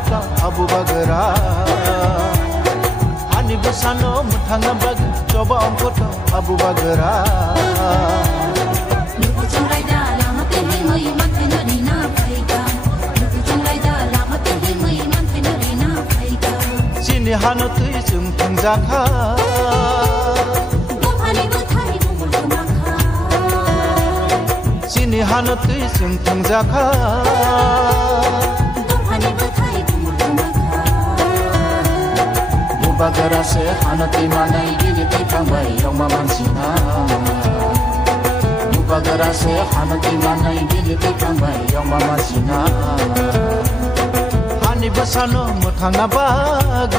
angkota abu bagera hani besano mutanga bag coba angkota abu bagera nuku chulai da lama teli mai man thai na rina phaika nuku chulai da lama teli mai man thai na rina phaika chini hanu tui chung thangja kha bumhani bu thai bumul kuma kha chini hanu tui chung thangja kha bumhani bu thai bumul kuma kha bagara se hanati manai gili tikambai yoma mansina bagara se hanati manai gili tikambai yoma mansina hani besano muthanga bag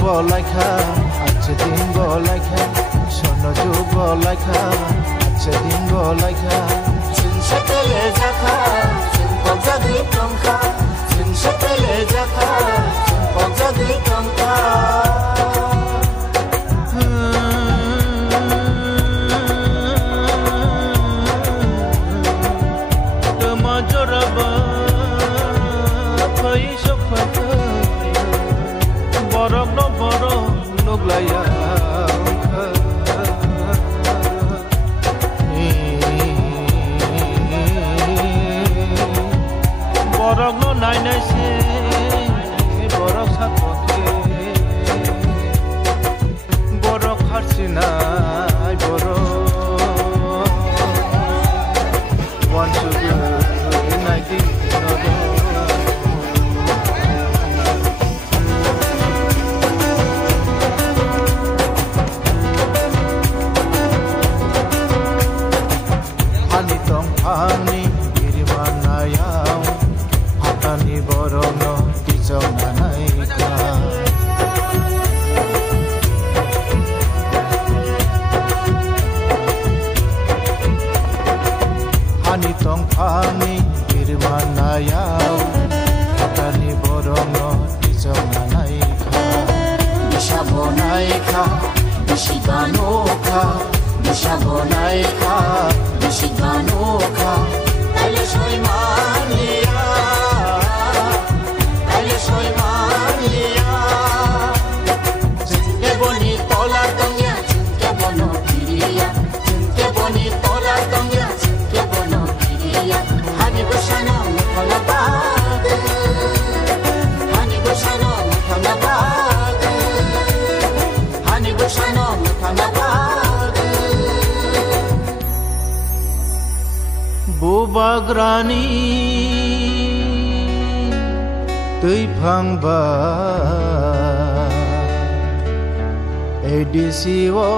Bolaika, ache din bolaika, sono jo bolaika, ache din bolaika. Sin shakele jaka, sin pogja di kamka, sin shakele jaka, sin pogja di kamka. Tama joraba, pai shofaka. Borok no borok log laya borok no nai nai se borok satke borok kharsina borok want to be in I think Ani birmana yau hatani borono tijona naika Ani tong ani birmana yau hatani borono tijona naika Bishabonaika bishiganoka Bishabonaika Bishiganoka Ele soy mania Ele soy mania Qué bonito la doña Qué bueno quería Qué bonito la doña Qué bueno quería Hani Bushano Mutana Bag Hani Bushano Mutana Bag Hani Bushano Mutana Bag Bubagrani tui phangba edisiwo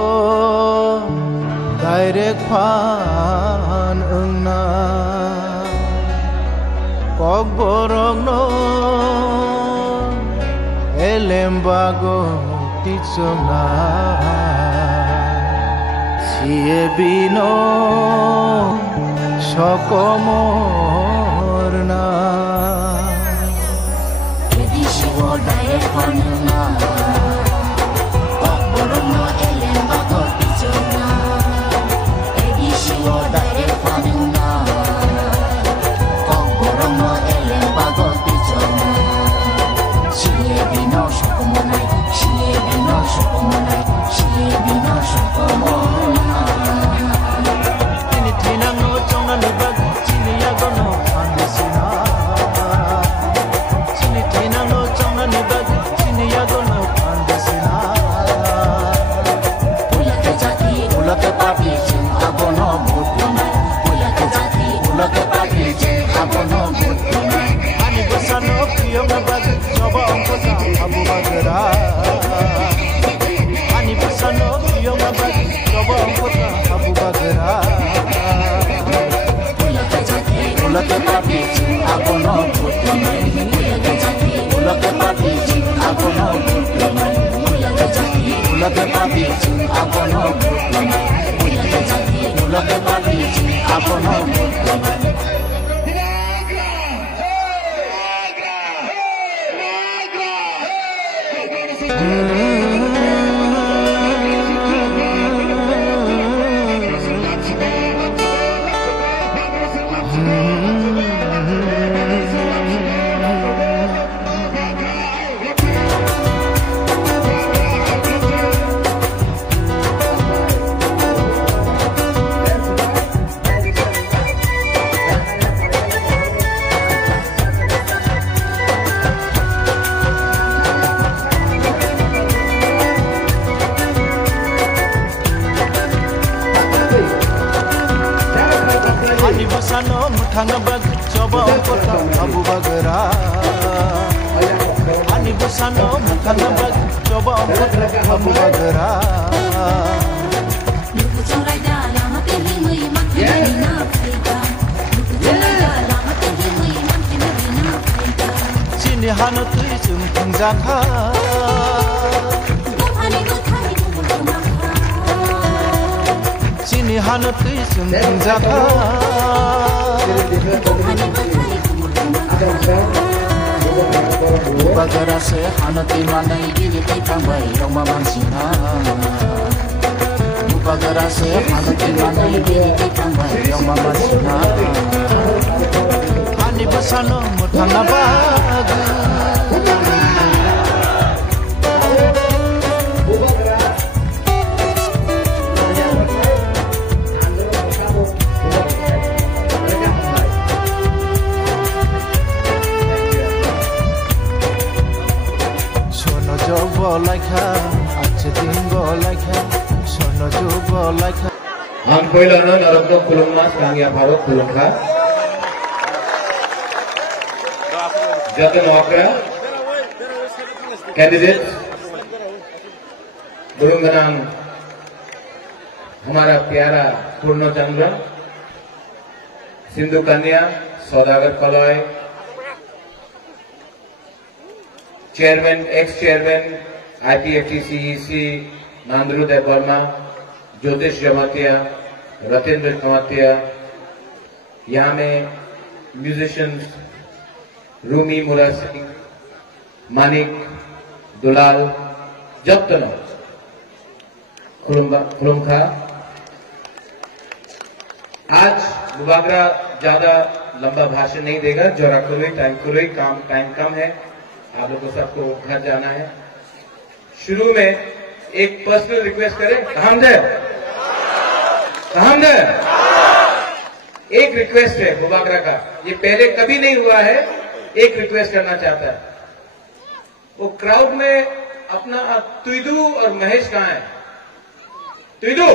direct phan ungna kok borok no elembago tichona siebino Sokomorna Edisiwo direct panuna Kokborono elembago tichona Edisiwo direct panuna Kokborono elembago tichona Siebino sokomonai Siebino sokomonai Siebino sokomona mutanabag coba kota Abu Bagara Ani busano mutanabag coba kota Abu Bagara Lupu chongai da lama tehi mui manthai na phaika Lupu chongai da lama tehi mui manthai na phaika Chini hanu tui chung thungjaka Bhani buthai bubul makha Chini hanu tui chung thungjaka Bhani buthai bubul makha Bagara se hanati manai diri tambai roma mansina Bagara se hanati manai diri tambai roma mansina Ani busano mutanabag Ang koilanan narapno kulungmas kangya bharot kulungka Jatan Wakra candidate गुरुंगनांग हमारा प्यारा पूर्ण चंद्र सिंधु कन्या सौदागर कलॉय chairman ex chairman IPFTCEC नांदरू देवर्मा ज्योतिष जमातिया रतेंद्र जमातिया यहाँ में musicians Rumi मुरा सिंह मानिक दुलाल जब तक खुलुमखा आज बुबागरा ज्यादा लंबा भाषण नहीं देगा जरा टाइम कम है आप लोगों को सबको घर जाना है शुरू में एक पर्सनल रिक्वेस्ट करें एक रिक्वेस्ट है बुबागरा का ये पहले कभी नहीं हुआ है एक रिक्वेस्ट करना चाहता है वो क्राउड में अपना तुइदू और महेश कहाँ है तुइदू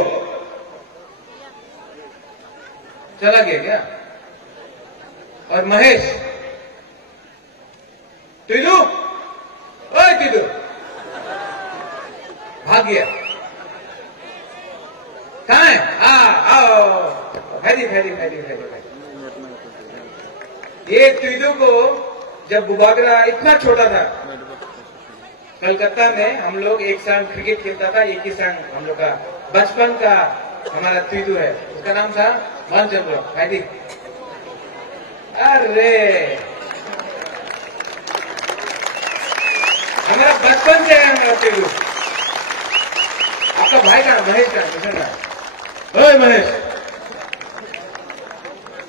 चला गया क्या और महेश तुइदू ओए तुइदू भाग गया कहाँ है आओ फैली ये तुइदू को जब बुबागरा इतना छोटा था कलकत्ता में हम लोग एक संग क्रिकेट खेलता था एक ही संग हम लोग का बचपन का हमारा तुइदू है उसका नाम था मनचंद्र फैदी अरे हमारा बचपन से है हमारा तुइदू आपका भाई का महेश का किशन का ओए महेश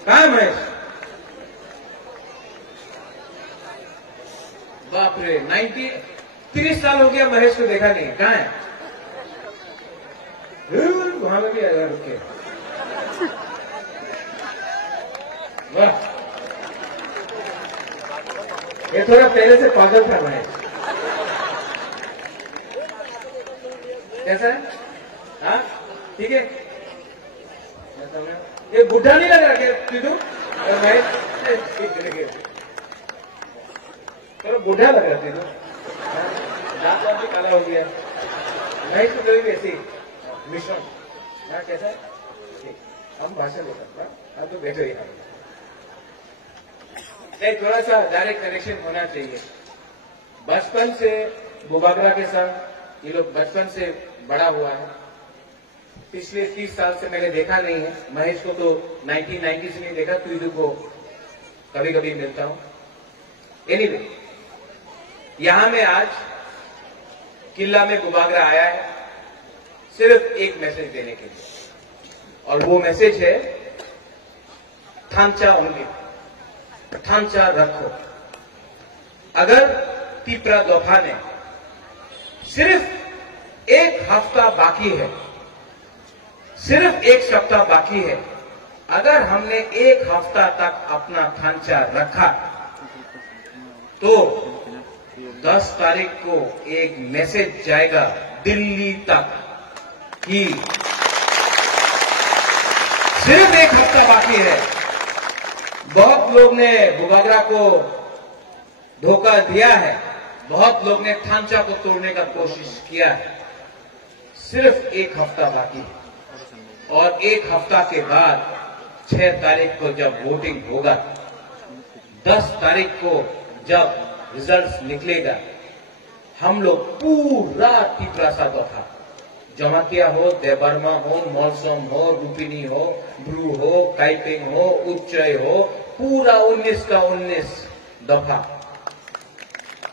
कहाँ महेश बाप रे 30 साल हो गया महेश को देखा नहीं कहाँ है वहां में भी आएगा रुक के वाह ये थोड़ा पहले से पागल था महेश कैसा है हाँ ठीक है ये बुढ़ा नहीं लग रहा क्या तुझे महेश थोड़ा बुढ़ा लग रहा तुझे दांत भी काला हो गया महेश तो कभी ऐसी मिश्रण हाँ कैसा है हम भाषण दे सकते हैं अब तो बैठो यहाँ नहीं थोड़ा सा डायरेक्ट कनेक्शन होना चाहिए बचपन से बुबागरा के साथ ये लोग बचपन से बड़ा हुआ है पिछले 30 साल से मैंने देखा नहीं है महेश को तो 1990 से नहीं देखा तुइदू को कभी कभी मिलता हूं एनीवे यहां में आज किला में बुबागरा आया है सिर्फ एक मैसेज देने के लिए और वो मैसेज है थांचा ओनली थांचा रखो अगर तीपरा दोफा ने सिर्फ एक हफ्ता बाकी है सिर्फ एक सप्ताह बाकी है अगर हमने एक हफ्ता तक अपना थांचा रखा तो 10 तारीख को एक मैसेज जाएगा दिल्ली तक कि सिर्फ एक हफ्ता बाकी है बहुत लोग ने बुबागरा को धोखा दिया है, बहुत लोग ने ढांचा को तोड़ने का कोशिश किया है। सिर्फ एक हफ्ता बाकी है और एक हफ्ता के बाद 6 तारीख को जब वोटिंग होगा, 10 तारीख को जब रिजल्ट्स निकलेगा, हम लोग पूरा तिपरासा दफा जमातिया हो, देबर्मा हो, मौलसम हो, रुपिनी हो, ब्रू हो, काइपेंग हो, उच्चय हो, पूरा 19 का 19 दफा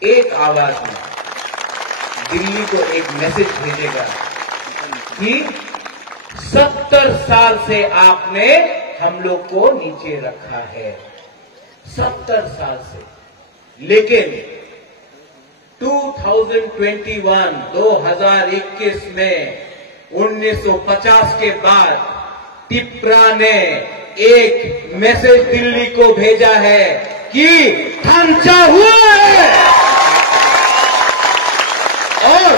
एक आवाज में दिल्ली को एक मैसेज भेजेगा कि 70 साल से आपने हम लोग को नीचे रखा है, 70 साल से। लेकिन 2021 में 1950 के बाद टिपरा ने एक मैसेज दिल्ली को भेजा है कि ढांचा हुआ है। और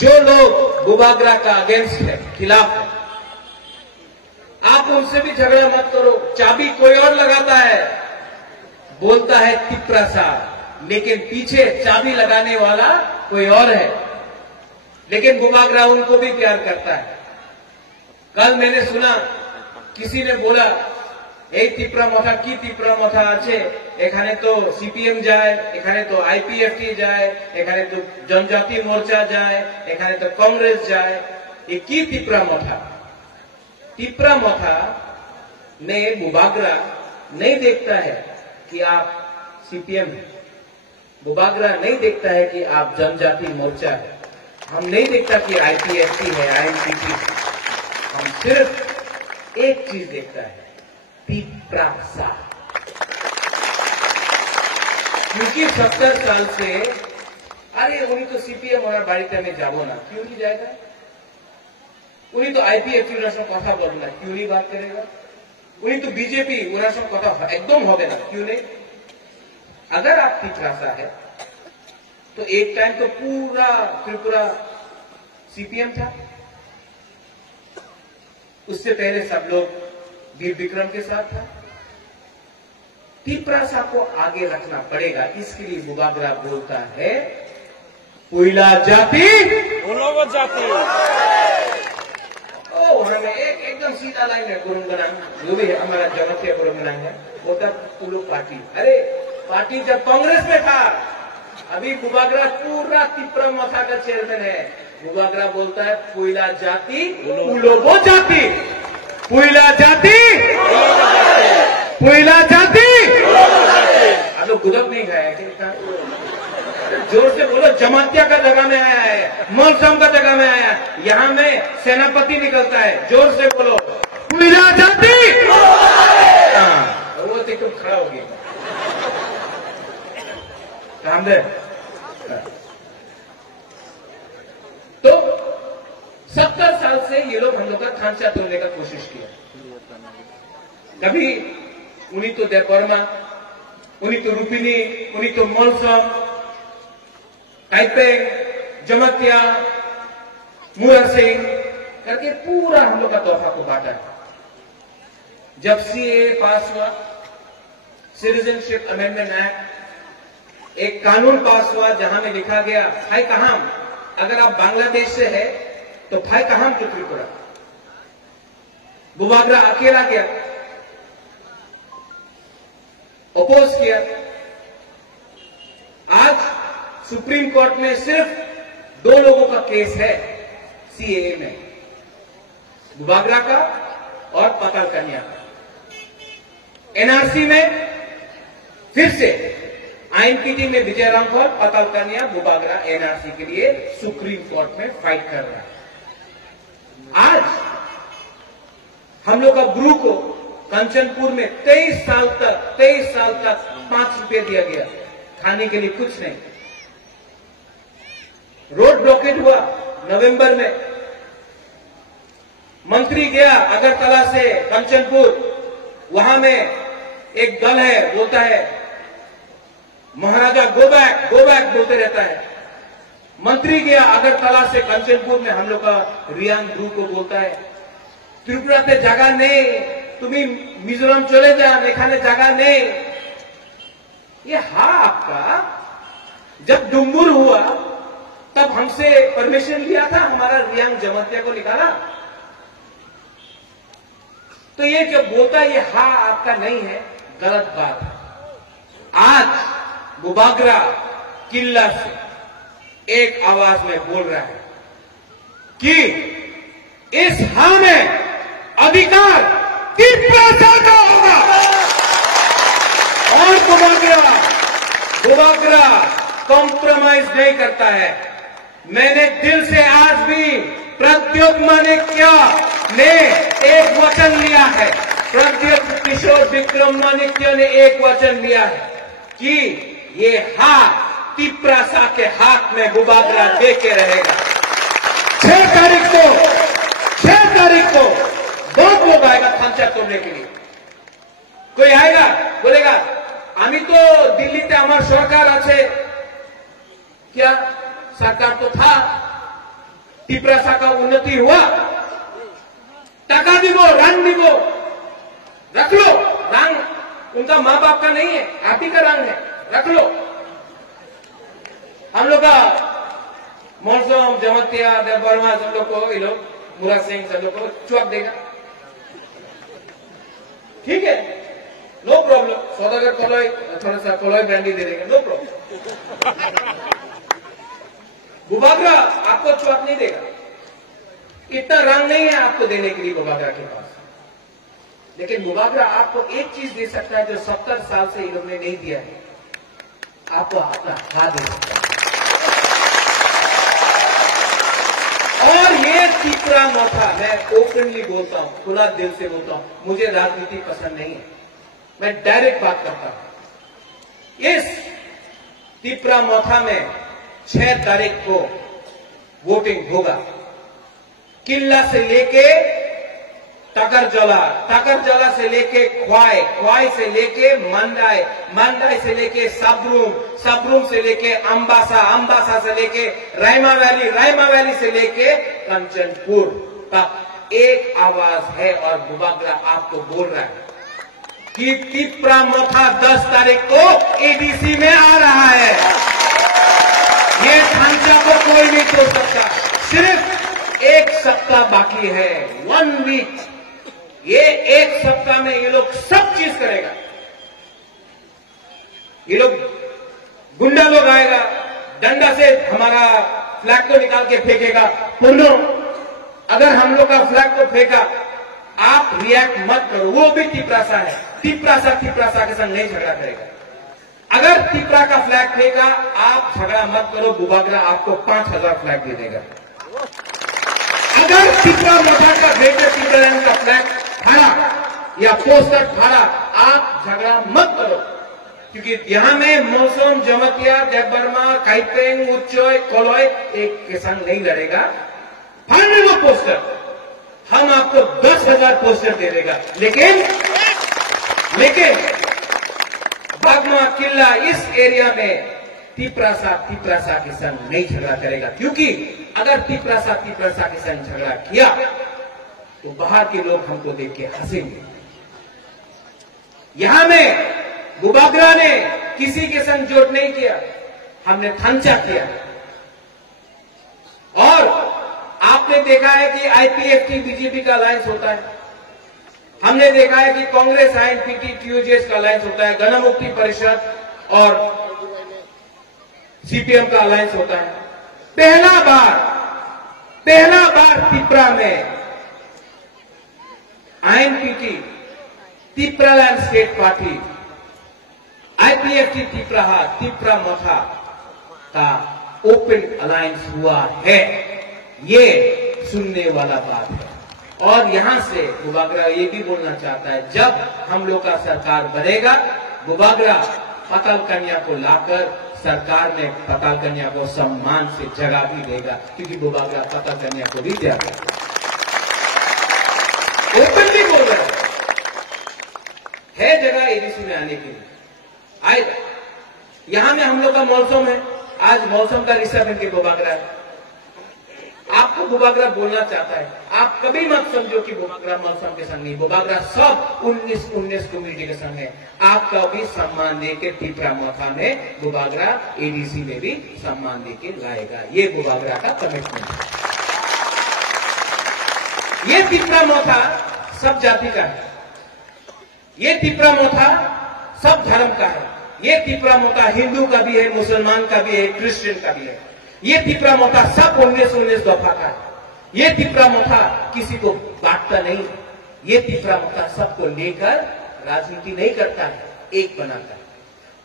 जो लोग बुबागरा का अगेंस्ट है, खिलाफ है, आप उनसे भी झगड़ा मत करो। चाबी कोई और लगाता है, बोलता है तिपरासा, लेकिन पीछे चाबी लगाने वाला कोई और है। लेकिन बुबागरा उनको भी प्यार करता है। कल मैंने सुना किसी ने बोला, এই তিপ্রা মাথা কি তিপ্রা মাথা আছে, এখানে তো সিপিএম যায়, এখানে তো আইপিএফটি যায়, এখানে তো জনজাতি মোর্চা যায়, এখানে তো कांग्रेस যায়, ये की तिपरा माथा? तिपरा माथा ने बुबागरा नहीं देखता है कि आप सीपीएम है, बुबागरा नहीं देखता है कि आप जनजाति मोर्चा है, हम नहीं देखता कि आईपीएफटी है, आईएनपीटी। हम सिर्फ एक चीज देखता है, तिपरासा। क्योंकि 70 साल से अरे उन्हीं तो सीपीएम और बाड़ीते में जाबो ना, क्यों नहीं जाएगा? उन्हीं तो आईपीएफटी कथा बोलना, क्यों नहीं बात करेगा? उन्हीं तो बीजेपी कथा एकदम हो ना, क्यों नहीं? अगर आप तिपरासा है तो एक टाइम तो पूरा त्रिपुरा सीपीएम था, उससे पहले सब लोग वीर विक्रम के साथ था। तिपरासा को आगे रखना पड़ेगा, इसके लिए बुबागरा बोलता है पुइला जाति उलोगो जाति। वहां में एकदम सीधा लाइन है, गुरुंगना जो भी है हमारा जगतिया गुरुंगना है, बोलता पुलो पार्टी। अरे पार्टी जब कांग्रेस में था, अभी बुबागरा पूरा तिपरा माथा का चेयरमैन है। बुबागरा बोलता है पुइला जाति उलोगो जाति, पुइला जाति पुइला जाति। अब लोग गुजब नहीं खाया क्या? जोर से बोलो, जमातिया का जगह में आया है, मौसम का जगह में आया, यहाँ में सेनापति निकलता है, जोर से बोलो पुइला जाति। वो देखो खड़ा हो गया तो 70 साल से ये लोग हम लोग का ढांचा तोड़ने का कोशिश किया। कभी उन्हीं तो देवबर्मा, उन्हीं तो रुपिनी, उन्हीं तो मौलसम, टाइपेंग, जमातिया, मुरार सिंह करके पूरा हम लोग का तोहफा को बांटा। जब सीए पास हुआ, सिटीजनशिप अमेंडमेंट एक्ट, एक कानून पास हुआ जहां में लिखा गया भाई कहां, अगर आप बांग्लादेश से है तो भाई कहां तो त्रिपुरा। बुबागरा अकेला गया, अपोज किया। आज सुप्रीम कोर्ट में सिर्फ 2 लोगों का केस है सीएए में, बुबागरा का और पाताल कन्या का। एनआरसी में फिर से आईएनपीटी में विजय रामफल, पाताल कन्या, बुबागरा एनआरसी के लिए सुप्रीम कोर्ट में फाइट कर रहा है। आज हम लोग का गुरु को कंचनपुर में 23 साल तक 5 रुपए दिया गया, खाने के लिए कुछ नहीं। रोड ब्लॉकेज हुआ नवंबर में, मंत्री गया अगरतला से कंचनपुर, वहां में एक दल है बोलता है महाराजा गो बैक बोलते रहता है। मंत्री गया अगरतला से कंचनपुर में, हम लोग का रियांग ध्रुव को बोलता है त्रिपुरा से जगह नहीं, तुम्हें मिजोरम चले जा, एखाने जगह नहीं। ये हाँ आपका जब डुम्बुर हुआ तब हमसे परमिशन लिया था, हमारा रियांग जमतिया को निकाला। तो ये जब बोलता ये हाँ आपका नहीं है, गलत बात है। आज बुबागरा किला से एक आवाज में बोल रहा है कि इस हाँ में अधिकार तिप्रासा का होगा। और बुबागरा कॉम्प्रोमाइज नहीं करता है। मैंने दिल से आज भी प्रद्युत माणिक्य ने एक वचन लिया है, प्रद्युत किशोर विक्रमादित्य ने एक वचन लिया है कि ये हाथ तिप्रासा के हाथ में बुबागरा दे के रहेगा। 6 तारीख को बहुत लोग आएगा थांचा तोड़ने के लिए। कोई आएगा बोलेगा आमी तो दिल्लीते आमार सरकार आछे। क्या सरकार तो था, तिप्रासा का उन्नति हुआ, टका दिबो, रंग दिबो, रख लो। रंग उनका माँ बाप का नहीं है, आप ही का रंग है, रख लो। हम लोग का मौसम जमतिया देवबर्मा सब लोग को, ये लोग मुरा सिंह सब लोग को चुप देगा, ठीक है, नो प्रॉब्लम। सौदागर कलोई थोड़ा सा कलोई ब्रांडी दे देगा, नो प्रॉब्लम। बुबागरा आपको चुप नहीं देगा, इतना रंग नहीं है आपको देने के लिए बुबागरा के पास। लेकिन बुबागरा आपको एक चीज दे सकता है जो 70 साल से इन लोग ने नहीं दिया है, आपको अपना हाथ दे सकता है। और ये तिप्रा मोथा, मैं ओपनली बोलता हूं, खुला दिल से बोलता हूं, मुझे राजनीति पसंद नहीं है, मैं डायरेक्ट बात करता हूं। इस तिप्रा मोथा में 6 तारीख को वोटिंग होगा। किला से लेके टाकरजला से लेके ख्वाई से लेके मंडाई से लेके सबरूम से लेके अंबासा से लेके रायमा वैली से लेके कंचनपुर तक एक आवाज है। और बुबागरा आपको बोल रहा है कि तिप्रा मोथा 10 तारीख को एडीसी में आ रहा है। ये ढांचा को कोई नहीं तोड़ सकता। सिर्फ 1 सप्ताह बाकी है, 1 वीक। ये 1 सप्ताह में ये लोग सब चीज करेगा। ये लोग गुंडा लोग आएगा, डंडा से हमारा फ्लैग को निकाल के फेंकेगा। पुनो अगर हम लोग का फ्लैग को फेंका, आप रिएक्ट मत करो, वो भी तिप्रासा है। तिप्रासा के संग नहीं झगड़ा करेगा। अगर तिप्रा का फ्लैग फेंका, आप झगड़ा मत करो, बुबागरा आपको 5000 फ्लैग दे देगा। अगर तिप्रा मोथा का ग्रेटर तिप्रालैंड का फ्लैग खड़ा या पोस्टर खड़ा, आप झगड़ा मत करो, क्योंकि यहां में मौसम जमतिया देवबर्मा काइपेंग उच्चोय कोलोय एक के संग नहीं लड़ेगा। फाड़ने वो पोस्टर, हम आपको 10,000 पोस्टर दे देगा। लेकिन बागमा किला इस एरिया में तिप्रासा के संग नहीं झगड़ा करेगा, क्योंकि अगर तिप्रासा के संग झगड़ा किया तो बाहर के लोग हमको देख के हंसेंगे। यहां में बुबागरा ने किसी के संग जोड़ नहीं किया, हमने थांचा किया। और आपने देखा है कि आईपीएफटी बीजेपी का अलायंस होता है, हमने देखा है कि कांग्रेस आईएनपीटी टीयूजेएस का अलायंस होता है, गण मुक्ति परिषद और सीपीएम का अलायंस होता है। पहला बार तिप्रा में आईएनपीटी तिप्रालैंड स्टेट पार्टी आईपीएफटी तिप्रा मोथा का ओपन अलायंस हुआ है। ये सुनने वाला बात है। और यहां से बुबागरा ये भी बोलना चाहता है, जब हम लोग का सरकार बनेगा, बुबागरा पाताल कन्या को लाकर सरकार में पाताल कन्या को सम्मान से जगह भी देगा, क्योंकि बुबागरा पाताल कन्या को भी दिया गया। ओपनली बोल रहा है जगह एडीसी में आने के लिए। आए यहां में हम लोग का मौसम है, आज मौसम का रिसर्व इनके बुबागरा है। आपको बुबागरा बोलना चाहता है, आप कभी मत समझो कि बुबागरा मौसम के संग नहीं, बुबागरा सब 19 कम्युनिटी के संग है। आपका भी सम्मान देके तिपरा मोथा में बुबागरा एडीसी में भी सम्मान देके लाएगा। ये बुबागरा का कमिटमेंट है। ये तिपरा मोथा सब जाति का है, ये तिपरा मोथा सब धर्म का है, ये तिपरा मोथा हिंदू का भी है, मुसलमान का भी है, क्रिश्चियन का भी है। ये तिपरा मोथा सब 19 दफा का है। ये तिपरा मोथा किसी को बांटता नहीं, ये तिपरा मोथा सबको लेकर राजनीति नहीं करता है, एक बनाता है।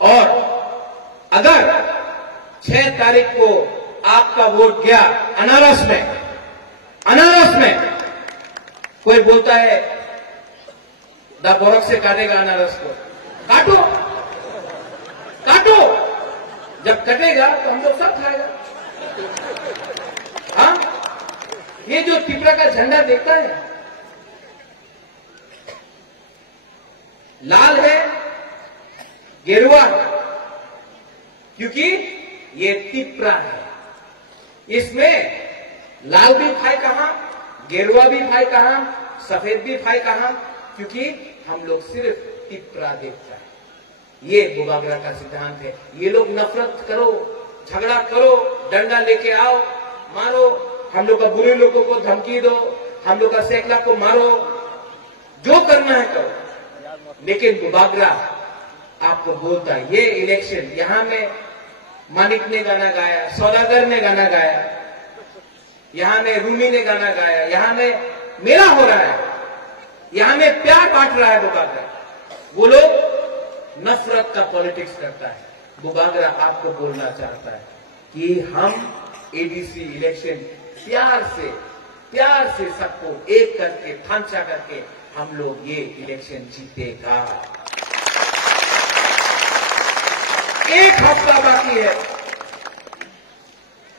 और अगर 6 तारीख को आपका वोट गया अनारस में कोई बोलता है द बोरक से काटेगा अनारस को, काटो, जब कटेगा तो हम लोग सब खाएगा। हाँ, ये जो तिपरा का झंडा देखता है, लाल है, गेरुआ है, क्योंकि ये तिपरा है। इसमें लाल भी भाई कहां, गेरुआ भी भाई कहां, सफेद भी भाई कहां, क्योंकि हम लोग सिर्फ तिपरा देखता है। ये बुबागरा का सिद्धांत है। ये लोग नफरत करो, झगड़ा करो, डंडा लेके आओ, मारो, हम लोग का बुरे लोगों को धमकी दो, हम लोग का सैकड़ा को मारो, जो करना है करो, लेकिन बुबागरा आपको बोलता है ये इलेक्शन, यहां में मानिक ने गाना गाया, सौदागर ने गाना गाया, यहां में रूमी ने गाना गाया, यहां में मेला हो रहा है, यहां में प्यार बांट रहा है बुबागरा। वो लोग नफरत का पॉलिटिक्स करता है। बुबागरा आपको बोलना चाहता है कि हम एडीसी इलेक्शन प्यार से सबको एक करके, थांचा करके हम लोग ये इलेक्शन जीतेगा। एक हफ्ता बाकी है,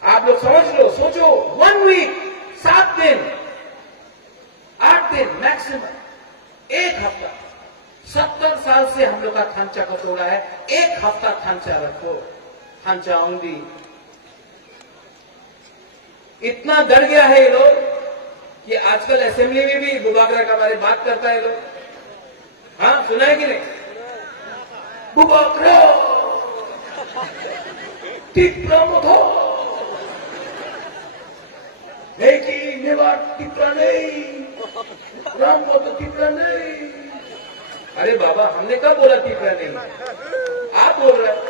आप लोग समझ लो, सोचो, 1 वीक, 7 दिन, 8 दिन मैक्सिमम, एक हफ्ता। 70 साल से हम लोग का थांचा को तोड़ा है, एक हफ्ता थांचा रखो, थांचा आऊंगी। इतना डर गया है ये लोग कि आजकल असेंबली में भी बुबागरा के बारे में बात करता है लोग। हाँ, सुना है कि नहीं? बुबागरा तिपरा मोथा लेकिन मेवाड़ तिपरा नहीं, राम को तो तिपरा नहीं। अरे बाबा, हमने कब बोला तिपरा नहीं? आप बोल रहे हैं।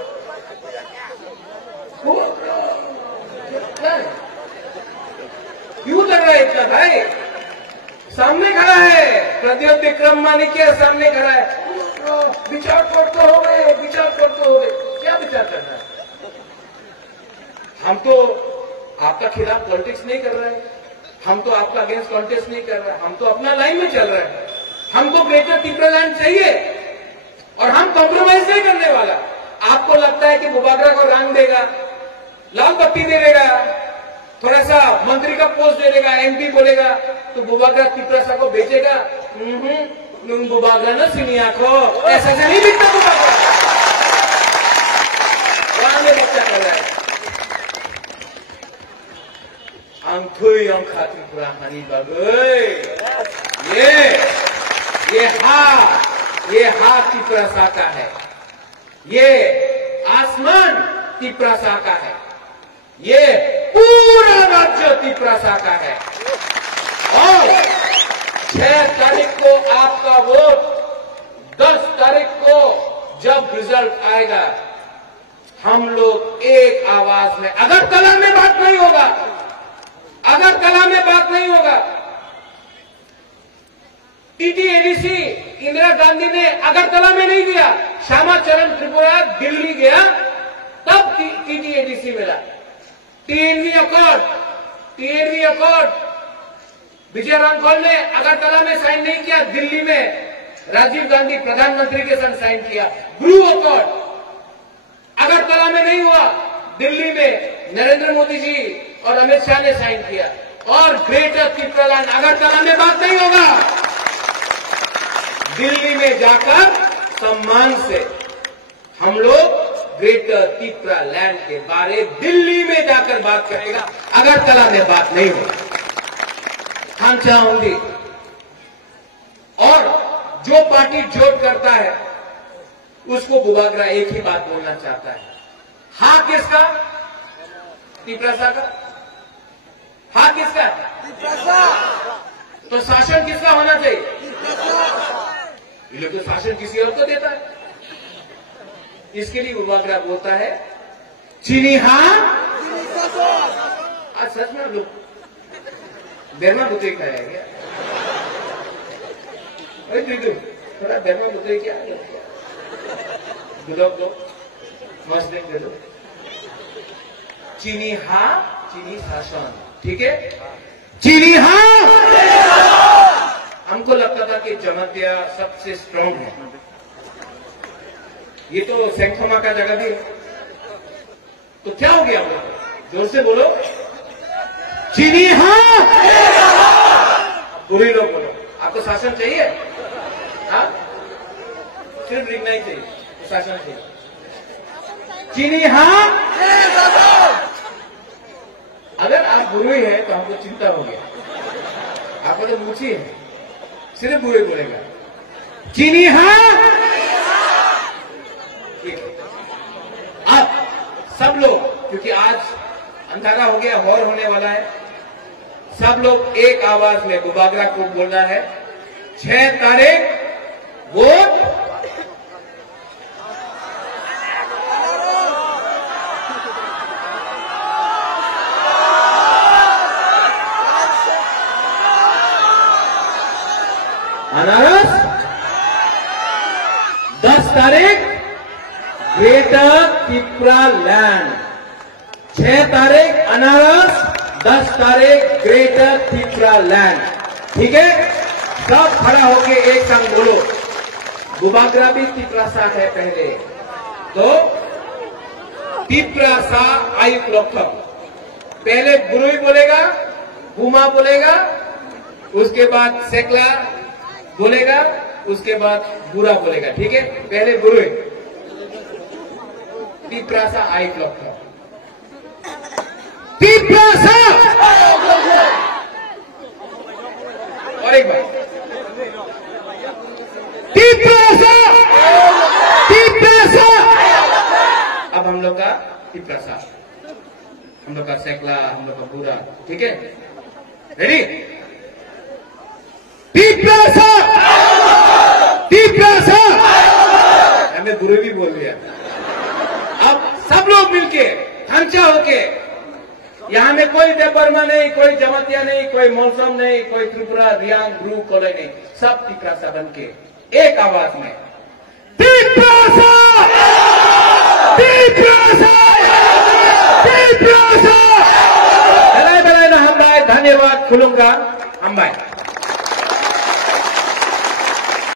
क्यों कर रहा है इतना भाई? सामने खड़ा है प्रद्योत विक्रम मानिक के सामने खड़ा है, विचार करते हो गए, क्या विचार करना है? हम तो आपका खिलाफ पॉलिटिक्स नहीं कर रहे हैं, हम तो आपका अगेंस्ट कॉन्टेस्ट नहीं कर रहे हैं, हम तो अपना लाइन में चल रहे हैं। हमको ग्रेटर तिपरा लैंड चाहिए और हम कॉम्प्रोमाइज नहीं करने वाला। आपको लगता है कि बुबागरा को रंग देगा, लाल बत्ती दे देगा, थोड़ा सा मंत्री का पोस्ट दे देगा, एमपी बोलेगा तो बुबागरा तिपरा को बेचेगा? बुबागरा ना सिनिया को ऐसा नहीं दिखता बुबागरा। वहां में बच्चा कर रहा है अंथुई अंखा त्रिपुरा हनी बगै। ये हाथ तिपरा सा का है, ये आसमान तिपरा सा का है, ये पूरा राज्य तिपरा सा का है। और 6 तारीख को आपका वोट, 10 तारीख को जब रिजल्ट आएगा, हम लोग एक आवाज में, अगरतला में बात नहीं होगा, टीटीएडीसी इंदिरा गांधी ने अगरतला में नहीं दिया, श्यामा चरण त्रिपुरा दिल्ली गया तब टीटीएडीसी मिला। टीएनवी अकॉर्ड विजय रामफल ने अगरतला में साइन नहीं किया, दिल्ली में राजीव गांधी प्रधानमंत्री के संग साइन किया। ब्रू अकॉर्ड अगरतला में नहीं हुआ, दिल्ली में नरेंद्र मोदी जी और अमित शाह ने साइन किया। और ग्रेटर तिपरा लैंड, अगरतला में बात नहीं होगा, दिल्ली में जाकर सम्मान से हम लोग ग्रेटर त्रिपुरा लैंड के बारे दिल्ली में जाकर बात करेगा, अगरतला में बात नहीं होगी। हम चाहूंगी और जो पार्टी जोड़ करता है उसको बुबागरा एक ही बात बोलना चाहता है, हाँ किसका? त्रिपुरा का। हाँ किसका? तो शासन किसका होना चाहिए? ये लोग तो शासन किसी और को देता है। इसके लिए बुबागरा बोलता है चीनी हाँ। आज सच में लोग बेरमा बुते खाया क्या? थोड़ा बेरमा बुते क्या दो मस्त दे दो। चीनी हाँ, चीनी शासन, ठीक है? चीनी हाँ। हमको लगता था कि जमातिया सबसे स्ट्रांग है, ये तो सेंखमा का जगह भी है, तो क्या हो गया? जोर से बोलो चीनी हाँ। बुरी लोग बोलो आपको शासन चाहिए? हाँ, सिर्फ लिखना ही चाहिए, शासन चाहिए। चीनी हाँ। अगर आप बुरी है तो हमको चिंता हो गया, आपको तो मूछी है, सिर्फ बुरे बोलेगा चीनी हाँ। अब सब लोग, क्योंकि आज अंधारा हो गया, हौर होने वाला है, सब लोग एक आवाज में बुबागरा को बोलना है 6 तारीख वोट अनारस, 10 तारीख ग्रेटर त्रिपुरा लैंड, 6 तारीख अनारस, 10 तारीख ग्रेटर त्रिपुरा लैंड, ठीक है? सब खड़ा होके एक संग बोलो। बुबागरा भी त्रिपुरा सा है पहले, तो त्रिपुरा सा आयुक्त रखम, पहले गुरुई बोलेगा, बुमा बोलेगा, उसके बाद सेकला बोलेगा, उसके बाद बुरा बोलेगा, ठीक है? पहले गुरुई त्रिपुरा सा आयुक्त रखम, त्रिपुरा सा। और एक बार त्रिपुरा सा, त्रिपुरा सा। अब हम लोग का त्रिपुरा सा, हम लोग का सेकला, हम लोग का बुरा, ठीक है? रेडी? त्रिपुरा सा, त्रिपुरा सा। हमें गुरु भी बोल दिया। अब सब लोग मिलके खर्चा होके, यहां में कोई देवबर्मा नहीं, कोई जमातिया नहीं, कोई मौसम नहीं, कोई त्रिपुरा रियांग ग्रुप कोले नहीं, सब त्रिपुरा सा बन के एक आवाज में त्रिपुरा सा, त्रिपुरा सा, त्रिपुरा सा। धन्यवाद खुलूंगा।